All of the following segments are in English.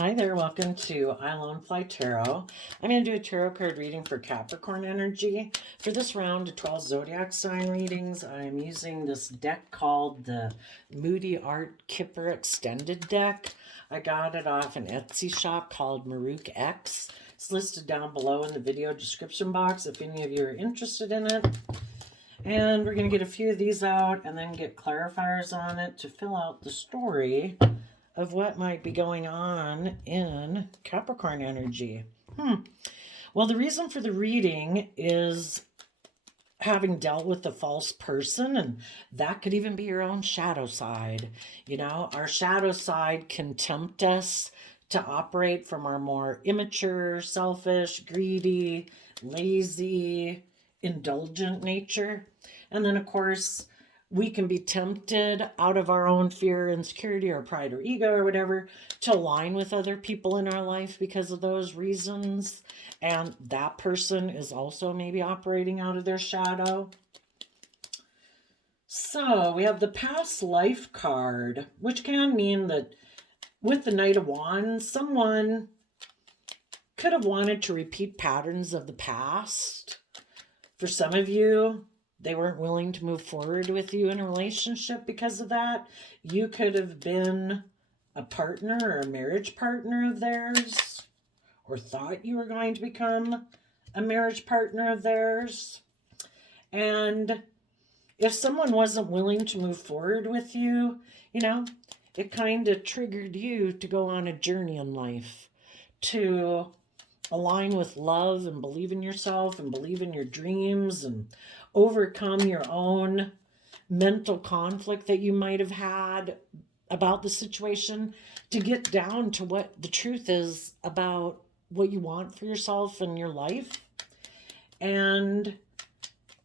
Hi there, welcome to I Alone Fly Tarot. I'm going to do a tarot card reading for Capricorn energy. For this round of 12 zodiac sign readings, I'm using this deck called the Moody Art Kipper Extended Deck. I got it off an Etsy shop called Maruk X. It's listed down below in the video description box if any of you are interested in it. And we're going to get a few of these out and then get clarifiers on it to fill out the story of what might be going on in Capricorn energy. Well, the reason for the reading is having dealt with the false person, and that could even be your own shadow side. You know, our shadow side can tempt us to operate from our more immature, selfish, greedy, lazy, indulgent nature. And then, of course, we can be tempted out of our own fear, insecurity, or pride, or ego, or whatever, to align with other people in our life because of those reasons. And that person is also maybe operating out of their shadow. So we have the past life card, which can mean that with the Knight of Wands, someone could have wanted to repeat patterns of the past. For some of you, they weren't willing to move forward with you in a relationship because of that. You could have been a partner or a marriage partner of theirs, or thought you were going to become a marriage partner of theirs. And if someone wasn't willing to move forward with you, you know, it kind of triggered you to go on a journey in life, to align with love and believe in yourself and believe in your dreams and overcome your own mental conflict that you might have had about the situation, to get down to what the truth is about what you want for yourself and your life. And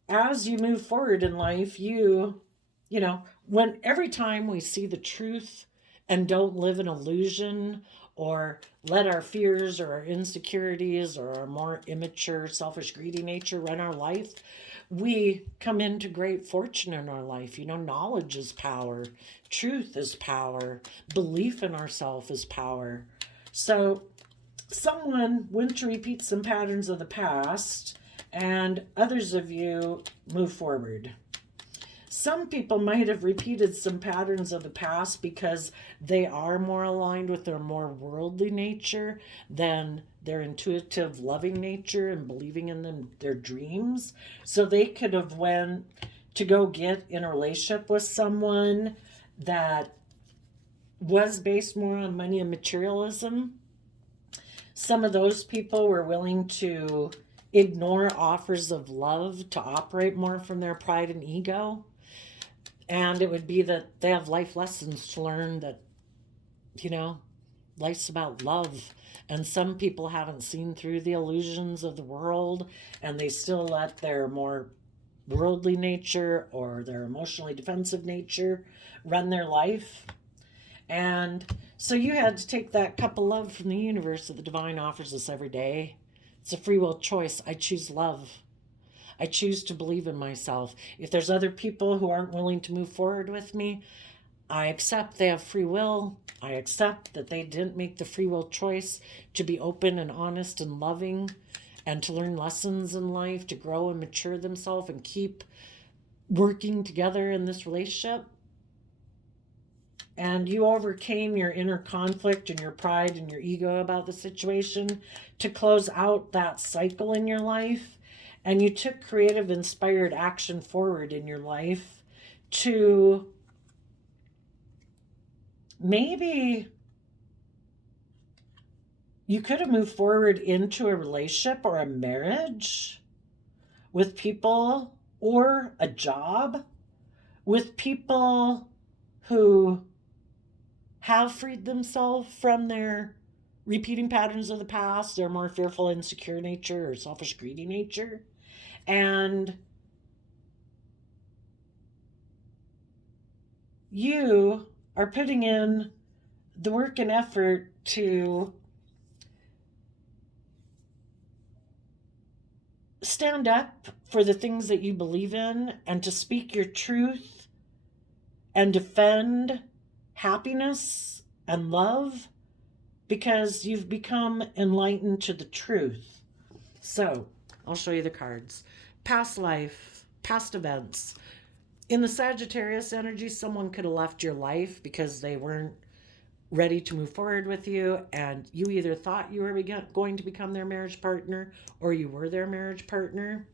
as you move forward in life, you know, when every time we see the truth and don't live in illusion or let our fears or our insecurities or our more immature, selfish, greedy nature run our life, we come into great fortune in our life. You know, knowledge is power, truth is power, belief in ourselves is power. So someone went to repeat some patterns of the past, and others of you move forward. Some people might have repeated some patterns of the past because they are more aligned with their more worldly nature than their intuitive, loving nature and believing in their dreams. So they could have went to go get in a relationship with someone that was based more on money and materialism. Some of those people were willing to ignore offers of love to operate more from their pride and ego. And it would be that they have life lessons to learn, that, you know, life's about love. And some people haven't seen through the illusions of the world, and they still let their more worldly nature or their emotionally defensive nature run their life. And so you had to take that cup of love from the universe that the divine offers us every day. It's a free will choice. I choose love. I choose to believe in myself. If there's other people who aren't willing to move forward with me, I accept they have free will. I accept that they didn't make the free will choice to be open and honest and loving and to learn lessons in life, to grow and mature themselves and keep working together in this relationship. And you overcame your inner conflict and your pride and your ego about the situation to close out that cycle in your life. And you took creative, inspired action forward in your life to maybe you could have moved forward into a relationship or a marriage with people, or a job with people who have freed themselves from their repeating patterns of the past, their more fearful, insecure nature or selfish, greedy nature. And you are putting in the work and effort to stand up for the things that you believe in and to speak your truth and defend happiness and love because you've become enlightened to the truth. So, I'll show you the cards. Past life, past events. In the Sagittarius energy, someone could have left your life because they weren't ready to move forward with you, and you either thought you were going to become their marriage partner or you were their marriage partner.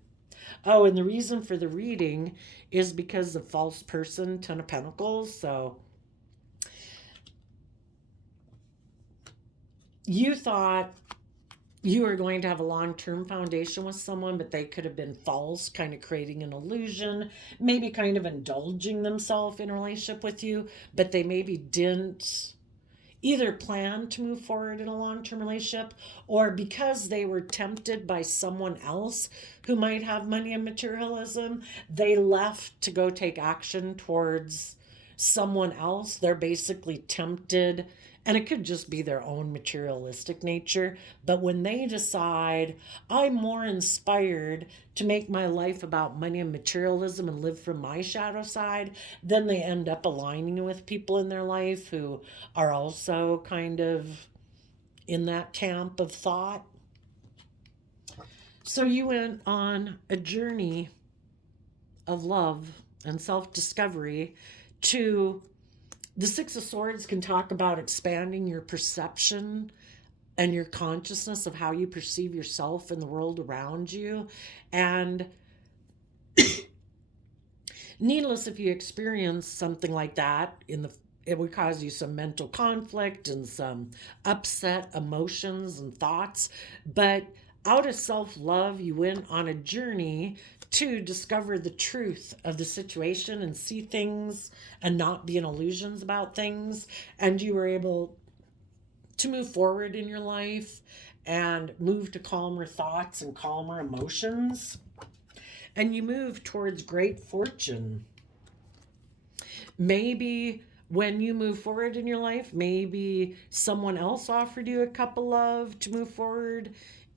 Oh, and the reason for the reading is because the false person, Ten of Pentacles. So you thought you were going to have a long-term foundation with someone, but they could have been false, kind of creating an illusion, maybe kind of indulging themselves in a relationship with you, but they maybe didn't either plan to move forward in a long-term relationship, or because they were tempted by someone else who might have money and materialism, they left to go take action towards someone else. They're basically tempted, and it could just be their own materialistic nature. But when they decide, I'm more inspired to make my life about money and materialism and live from my shadow side, then they end up aligning with people in their life who are also kind of in that camp of thought. So you went on a journey of love and self-discovery. To the Six of Swords can talk about expanding your perception and your consciousness of how you perceive yourself and the world around you. And needless, if you experience something like that, it would cause you some mental conflict and some upset emotions and thoughts. But out of self-love, you went on a journey to discover the truth of the situation and see things and not be in illusions about things. And you were able to move forward in your life and move to calmer thoughts and calmer emotions. And you move towards great fortune. Maybe when you move forward in your life, maybe someone else offered you a cup of love to move forward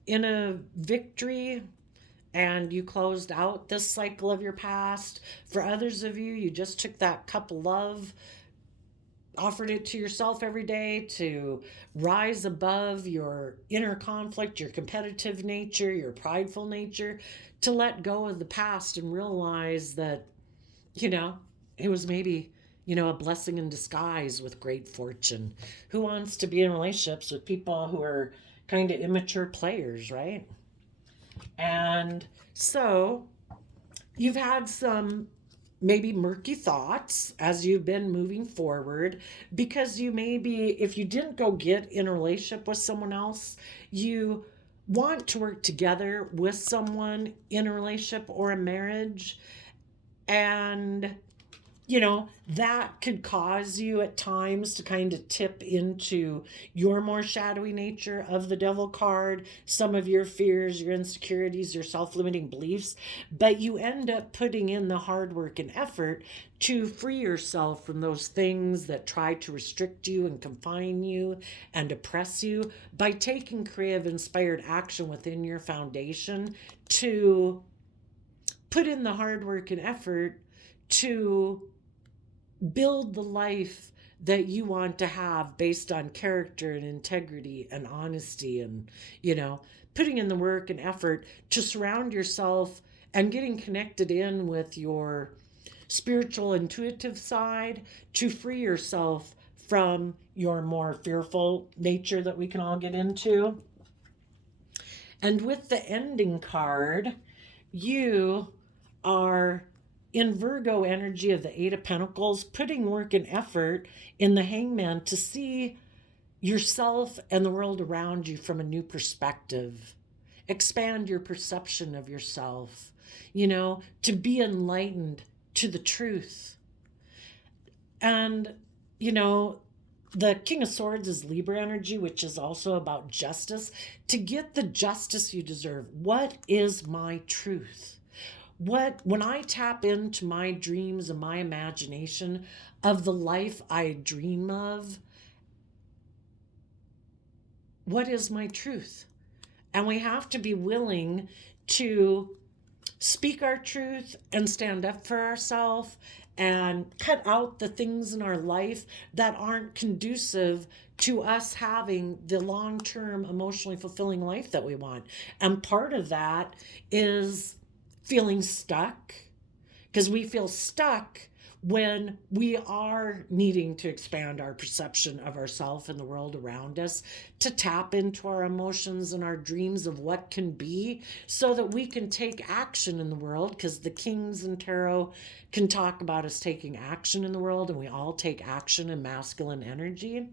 in a victory, and you closed out this cycle of your past. For others of you, you just took that cup of love, offered it to yourself every day to rise above your inner conflict, your competitive nature, your prideful nature, to let go of the past and realize that, it was maybe, a blessing in disguise with great fortune. Who wants to be in relationships with people who are kind of immature players, right? And so you've had some maybe murky thoughts as you've been moving forward, because you maybe, if you didn't go get in a relationship with someone else, you want to work together with someone in a relationship or a marriage. And that could cause you at times to kind of tip into your more shadowy nature of the Devil card, some of your fears, your insecurities, your self-limiting beliefs, but you end up putting in the hard work and effort to free yourself from those things that try to restrict you and confine you and oppress you by taking creative, inspired action within your foundation to put in the hard work and effort to build the life that you want to have based on character and integrity and honesty, and putting in the work and effort to surround yourself and getting connected in with your spiritual intuitive side to free yourself from your more fearful nature that we can all get into. And with the ending card, you are in Virgo energy of the Eight of Pentacles, putting work and effort in the Hangman to see yourself and the world around you from a new perspective. Expand your perception of yourself, to be enlightened to the truth. And, the King of Swords is Libra energy, which is also about justice. To get the justice you deserve. What is my truth? When I tap into my dreams and my imagination of the life I dream of, what is my truth? And we have to be willing to speak our truth and stand up for ourselves and cut out the things in our life that aren't conducive to us having the long-term emotionally fulfilling life that we want. And part of that is feeling stuck, because we feel stuck when we are needing to expand our perception of ourselves and the world around us, to tap into our emotions and our dreams of what can be, so that we can take action in the world. Because the kings in tarot can talk about us taking action in the world, and we all take action in masculine energy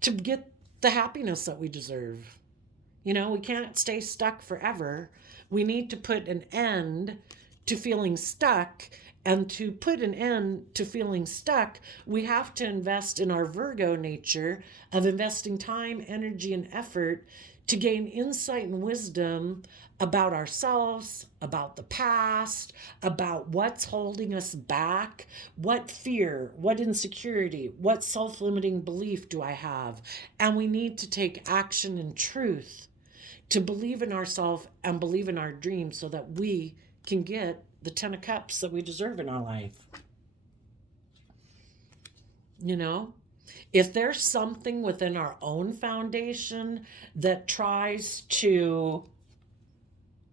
to get the happiness that we deserve. We can't stay stuck forever. We need to put an end to feeling stuck. And to put an end to feeling stuck, we have to invest in our Virgo nature of investing time, energy, and effort to gain insight and wisdom about ourselves, about the past, about what's holding us back, what fear, what insecurity, what self-limiting belief do I have? And we need to take action in truth to believe in ourselves and believe in our dreams, so that we can get the 10 of Cups that we deserve in our life. If there's something within our own foundation that tries to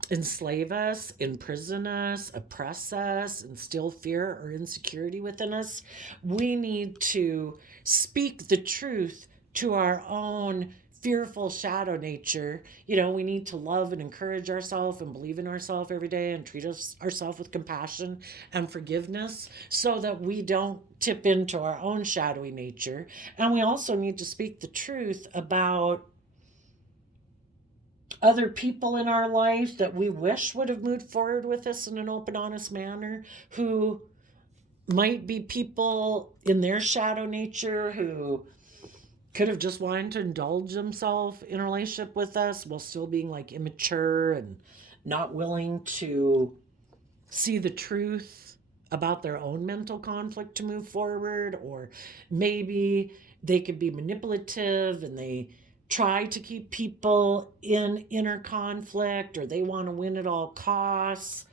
enslave us, imprison us, oppress us, instill fear or insecurity within us, we need to speak the truth to our own fearful shadow nature. We need to love and encourage ourselves and believe in ourselves every day, and treat ourselves with compassion and forgiveness, so that we don't tip into our own shadowy nature. And we also need to speak the truth about other people in our life that we wish would have moved forward with us in an open, honest manner, who might be people in their shadow nature who could have just wanted to indulge themselves in a relationship with us while still being like immature and not willing to see the truth about their own mental conflict to move forward. Or maybe they could be manipulative and they try to keep people in inner conflict, or they want to win at all costs.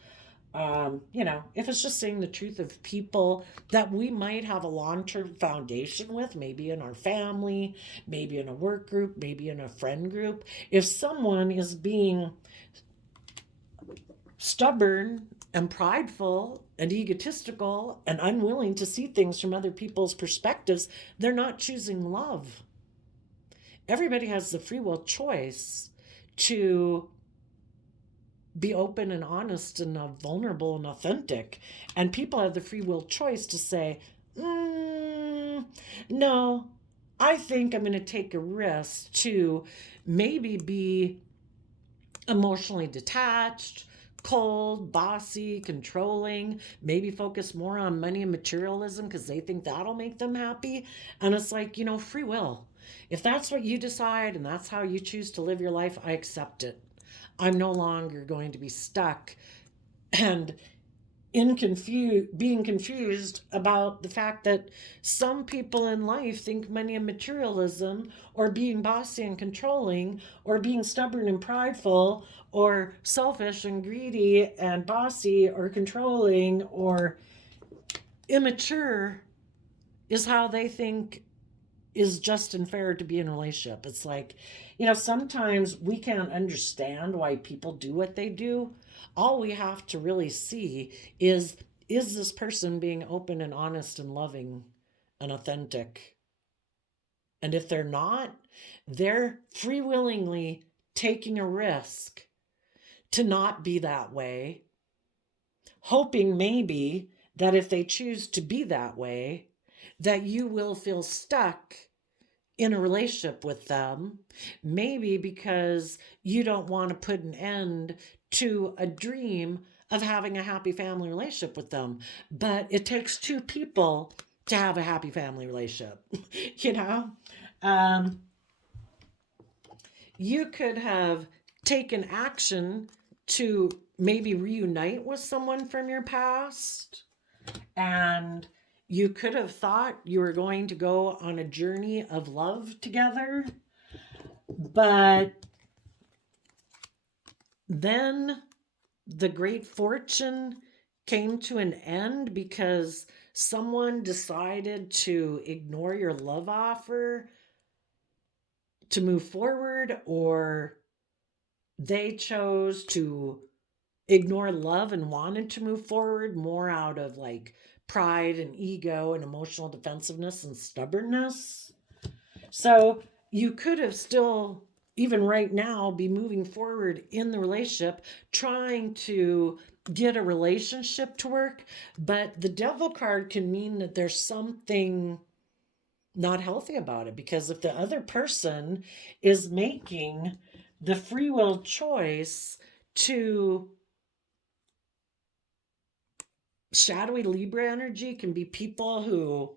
If it's just saying the truth of people that we might have a long-term foundation with, maybe in our family, maybe in a work group, maybe in a friend group. If someone is being stubborn and prideful and egotistical and unwilling to see things from other people's perspectives, they're not choosing love. Everybody has the free will choice to be open and honest and vulnerable and authentic. And people have the free will choice to say, no, I think I'm going to take a risk to maybe be emotionally detached, cold, bossy, controlling, maybe focus more on money and materialism because they think that'll make them happy. And it's like, free will. If that's what you decide and that's how you choose to live your life, I accept it. I'm no longer going to be stuck and being confused about the fact that some people in life think money and materialism, or being bossy and controlling, or being stubborn and prideful, or selfish and greedy and bossy or controlling or immature is how they think is just and fair to be in a relationship. It's like, sometimes we can't understand why people do what they do. All we have to really see is this person being open and honest and loving and authentic? And if they're not, they're free willingly taking a risk to not be that way, hoping maybe that if they choose to be that way, that you will feel stuck in a relationship with them, maybe because you don't want to put an end to a dream of having a happy family relationship with them. But it takes two people to have a happy family relationship. You could have taken action to maybe reunite with someone from your past, and you could have thought you were going to go on a journey of love together, but then the great fortune came to an end because someone decided to ignore your love offer to move forward, or they chose to ignore love and wanted to move forward more out of like pride and ego and emotional defensiveness and stubbornness. So you could have still, even right now, be moving forward in the relationship, trying to get a relationship to work. But the devil card can mean that there's something not healthy about it, because if the other person is making the free will choice to, shadowy Libra energy can be people who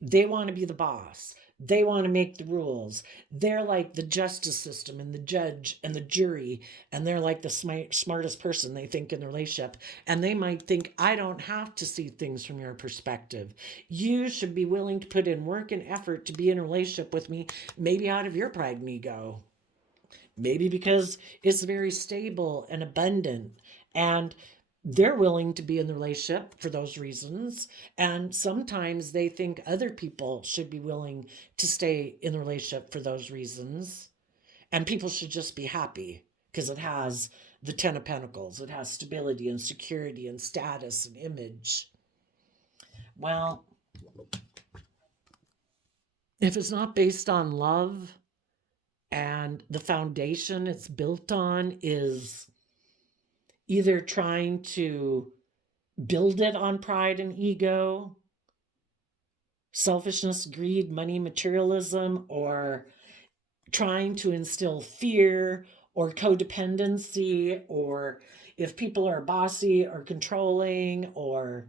they want to be the boss. They want to make the rules. They're like the justice system and the judge and the jury, and they're like the smartest person they think in the relationship. And they might think, I don't have to see things from your perspective. You should be willing to put in work and effort to be in a relationship with me, maybe out of your pride and ego. Maybe because it's very stable and abundant, and they're willing to be in the relationship for those reasons. And sometimes they think other people should be willing to stay in the relationship for those reasons. And people should just be happy because it has the 10 of Pentacles. It has stability and security and status and image. Well, if it's not based on love, and the foundation it's built on is either trying to build it on pride and ego, selfishness, greed, money, materialism, or trying to instill fear or codependency, or if people are bossy or controlling or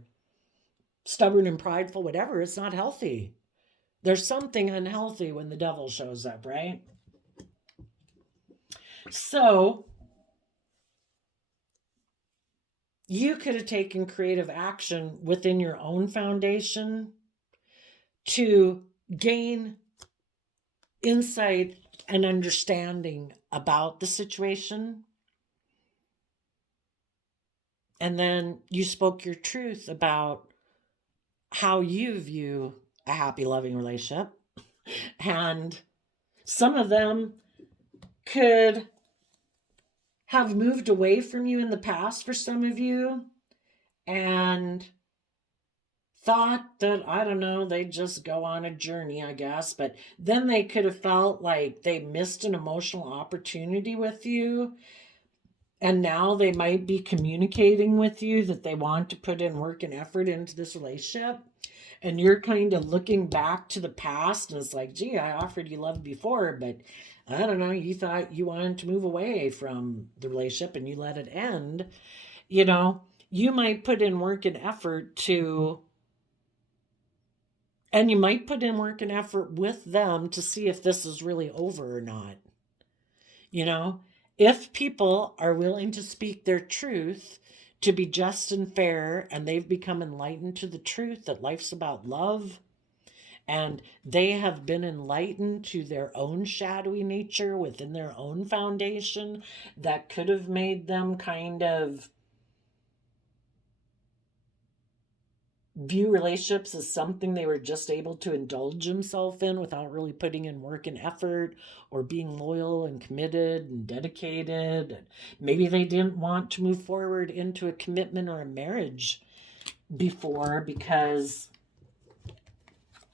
stubborn and prideful, whatever, it's not healthy. There's something unhealthy when the devil shows up, right? So you could have taken creative action within your own foundation to gain insight and understanding about the situation. And then you spoke your truth about how you view a happy, loving relationship. And some of them could have moved away from you in the past for some of you, and thought that, I don't know, they'd just go on a journey, I guess. But then they could have felt like they missed an emotional opportunity with you. And now they might be communicating with you that they want to put in work and effort into this relationship. And you're kind of looking back to the past, and it's like, gee, I offered you love before, but I don't know, you thought you wanted to move away from the relationship and you let it end. You know, you might put in work and effort to, and you might put in work and effort with them to see if this is really over or not. You know, if people are willing to speak their truth, to be just and fair, and they've become enlightened to the truth that life's about love, and they have been enlightened to their own shadowy nature within their own foundation that could have made them kind of view relationships as something they were just able to indulge themselves in without really putting in work and effort or being loyal and committed and dedicated. And maybe they didn't want to move forward into a commitment or a marriage before, because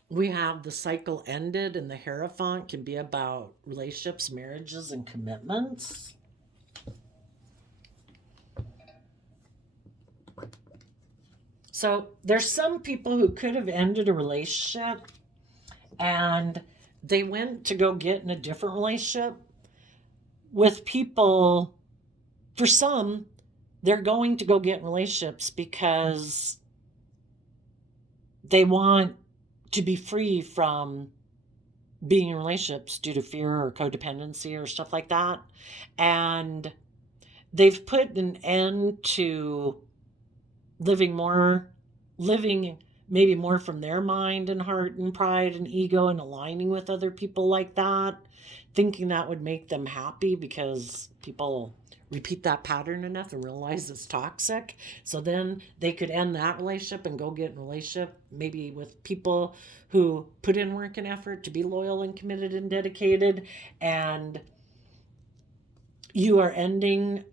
we have the cycle ended, and the Hierophant can be about relationships, marriages, and commitments. So there's some people who could have ended a relationship and they went to go get in a different relationship with people. For some, they're going to go get in relationships because they want to be free from being in relationships due to fear or codependency or stuff like that. And they've put an end to living maybe more from their mind and heart and pride and ego, and aligning with other people like that, thinking that would make them happy because people repeat that pattern enough and realize it's toxic. So then they could end that relationship and go get in a relationship maybe with people who put in work and effort to be loyal and committed and dedicated. And you are ending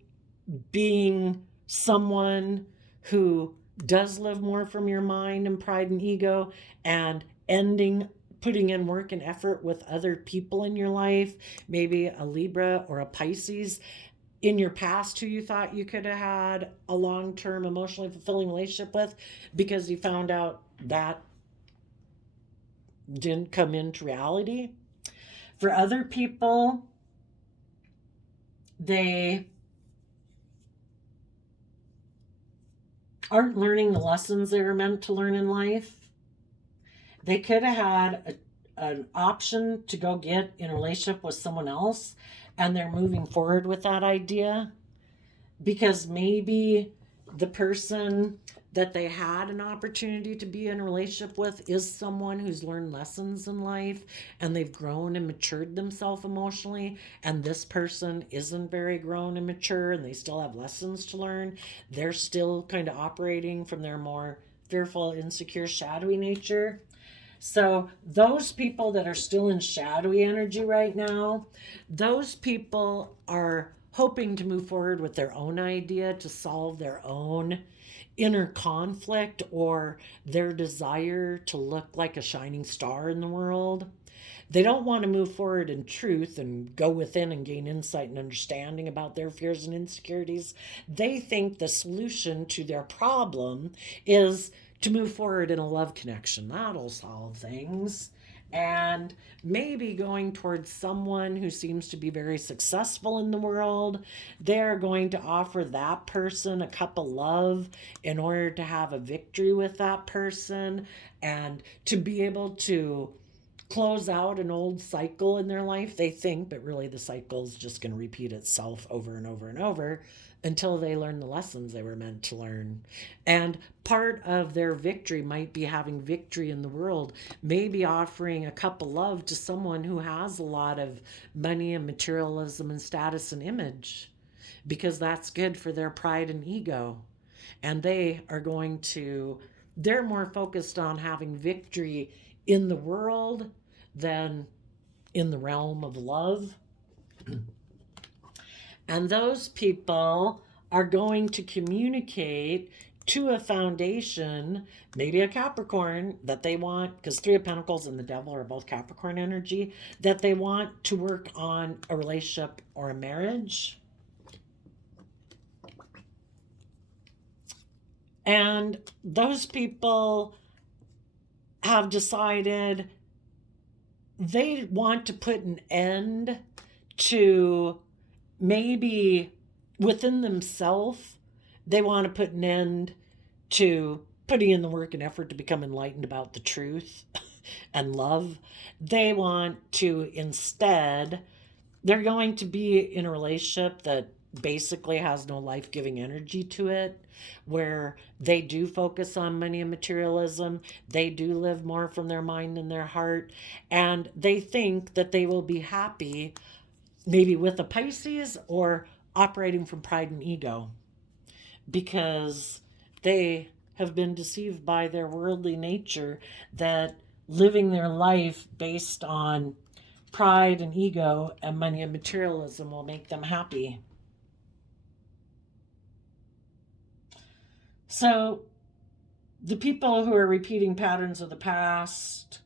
being someone who does live more from your mind and pride and ego, and ending putting in work and effort with other people in your life, maybe a Libra or a Pisces in your past who you thought you could have had a long-term emotionally fulfilling relationship with, because you found out that didn't come into reality. For other people, they aren't learning the lessons they were meant to learn in life. They could have had an option to go get in a relationship with someone else, and they're moving forward with that idea because maybe the person that they had an opportunity to be in a relationship with is someone who's learned lessons in life and they've grown and matured themselves emotionally, and this person isn't very grown and mature and they still have lessons to learn. They're still kind of operating from their more fearful, insecure, shadowy nature. So those people that are still in shadowy energy right now, those people are hoping to move forward with their own idea to solve their own inner conflict or their desire to look like a shining star in the world. They don't want to move forward in truth and go within and gain insight and understanding about their fears and insecurities. They think the solution to their problem is to move forward in a love connection. That'll solve things. And maybe going towards someone who seems to be very successful in the world, they're going to offer that person a cup of love in order to have a victory with that person and to be able to close out an old cycle in their life, they think, but really the cycle is just going to repeat itself over and over and over until they learn the lessons they were meant to learn. And part of their victory might be having victory in the world, maybe offering a cup of love to someone who has a lot of money and materialism and status and image, because that's good for their pride and ego. And they're more focused on having victory in the world than in the realm of love. And those people are going to communicate to a foundation, maybe a Capricorn, that they want, because Three of Pentacles and the Devil are both Capricorn energy, that they want to work on a relationship or a marriage. And those people have decided they want to put an end to, maybe within themselves, they want to put an end to putting in the work and effort to become enlightened about the truth and love. They want to instead, they're going to be in a relationship that basically has no life-giving energy to it, where they do focus on money and materialism. They do live more from their mind and their heart, and they think that they will be happy maybe with a Pisces or operating from pride and ego, because they have been deceived by their worldly nature that living their life based on pride and ego and money and materialism will make them happy. So the people who are repeating patterns of the past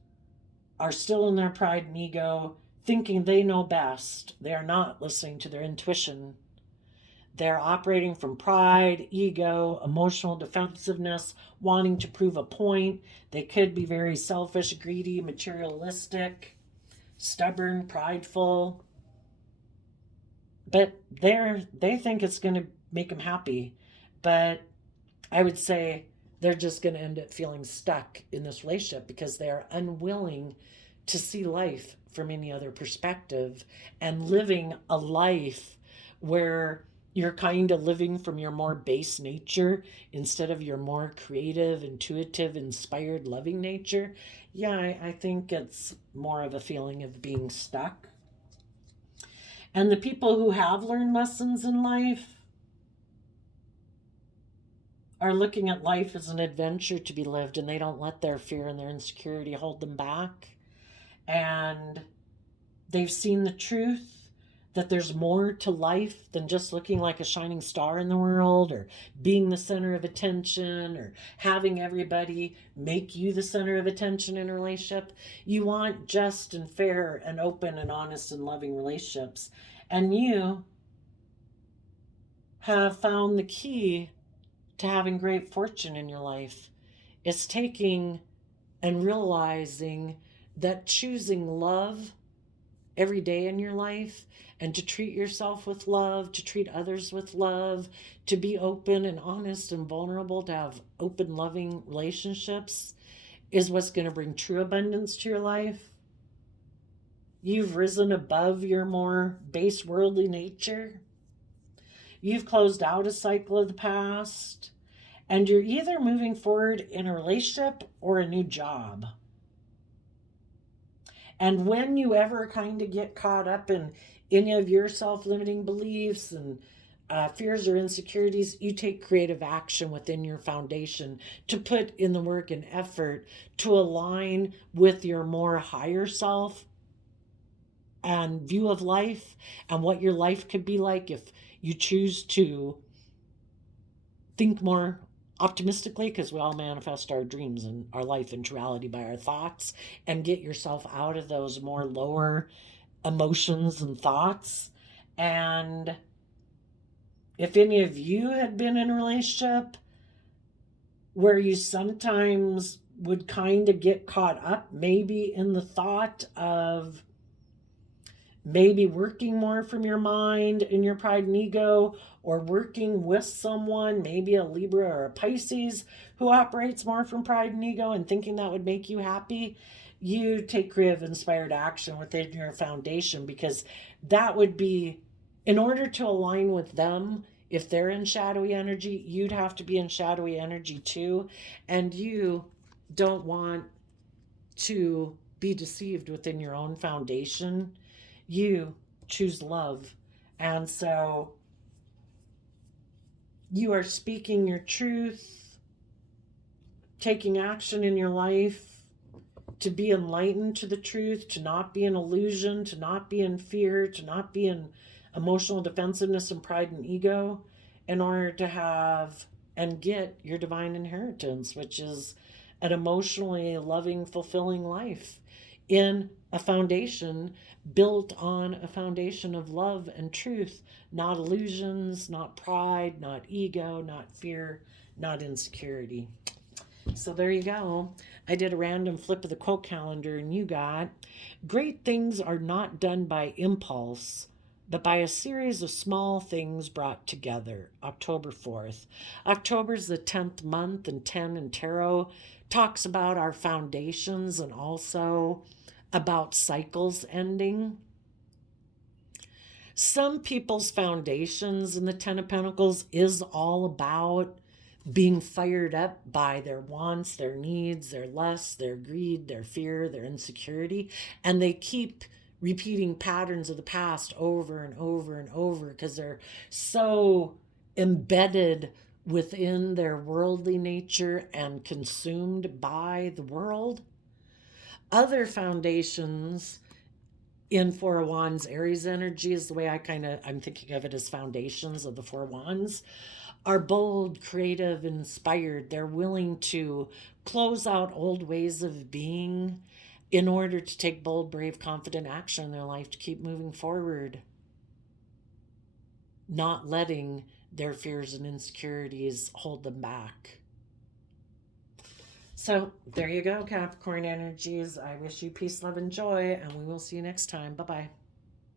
are still in their pride and ego, thinking they know best. They are not listening to their intuition. They're operating from pride, ego, emotional defensiveness, wanting to prove a point. They could be very selfish, greedy, materialistic, stubborn, prideful. But they think it's going to make them happy. But I would say they're just going to end up feeling stuck in this relationship because they're unwilling to see life from any other perspective and living a life where you're kind of living from your more base nature instead of your more creative, intuitive, inspired, loving nature. Yeah, I think it's more of a feeling of being stuck. And the people who have learned lessons in life are looking at life as an adventure to be lived, and they don't let their fear and their insecurity hold them back. And they've seen the truth that there's more to life than just looking like a shining star in the world, or being the center of attention, or having everybody make you the center of attention in a relationship. You want just and fair and open and honest and loving relationships. And you have found the key to having great fortune in your life. It's taking and realizing that choosing love every day in your life, and to treat yourself with love, to treat others with love, to be open and honest and vulnerable, to have open, loving relationships, is what's going to bring true abundance to your life. You've risen above your more base worldly nature. You've closed out a cycle of the past, and you're either moving forward in a relationship or a new job. And when you ever kind of get caught up in any of your self-limiting beliefs and fears or insecurities, you take creative action within your foundation to put in the work and effort to align with your more higher self and view of life, and what your life could be like if you choose to think more optimistically, because we all manifest our dreams and our life into reality by our thoughts, and get yourself out of those more lower emotions and thoughts. And if any of you had been in a relationship where you sometimes would kind of get caught up maybe in the thought of maybe working more from your mind and your pride and ego, or working with someone, maybe a Libra or a Pisces, who operates more from pride and ego and thinking that would make you happy, you take creative, inspired action within your foundation, because that would be, in order to align with them, if they're in shadowy energy, you'd have to be in shadowy energy too. And you don't want to be deceived within your own foundation. You choose love. And so you are speaking your truth, taking action in your life to be enlightened to the truth, to not be in illusion, to not be in fear, to not be in emotional defensiveness and pride and ego, in order to have and get your divine inheritance, which is an emotionally loving, fulfilling life in a foundation built on a foundation of love and truth, not illusions, not pride, not ego, not fear, not insecurity. So there you go. I did a random flip of the quote calendar, and you got: great things are not done by impulse, but by a series of small things brought together. October 4th. October's the 10th month, and 10 in tarot talks about our foundations and also about cycles ending. Some people's foundations in the 10 of Pentacles is all about being fired up by their wants, their needs, their lusts, their greed, their fear, their insecurity, and they keep repeating patterns of the past over and over and over because they're so embedded within their worldly nature and consumed by the world. Other foundations in Four of Wands, Aries energy is the way I'm thinking of it, as foundations of the Four of Wands, are bold, creative, inspired. They're willing to close out old ways of being in order to take bold, brave, confident action in their life to keep moving forward, not letting their fears and insecurities hold them back. So there you go, Capricorn energies. I wish you peace, love, and joy, and we will see you next time. Bye-bye.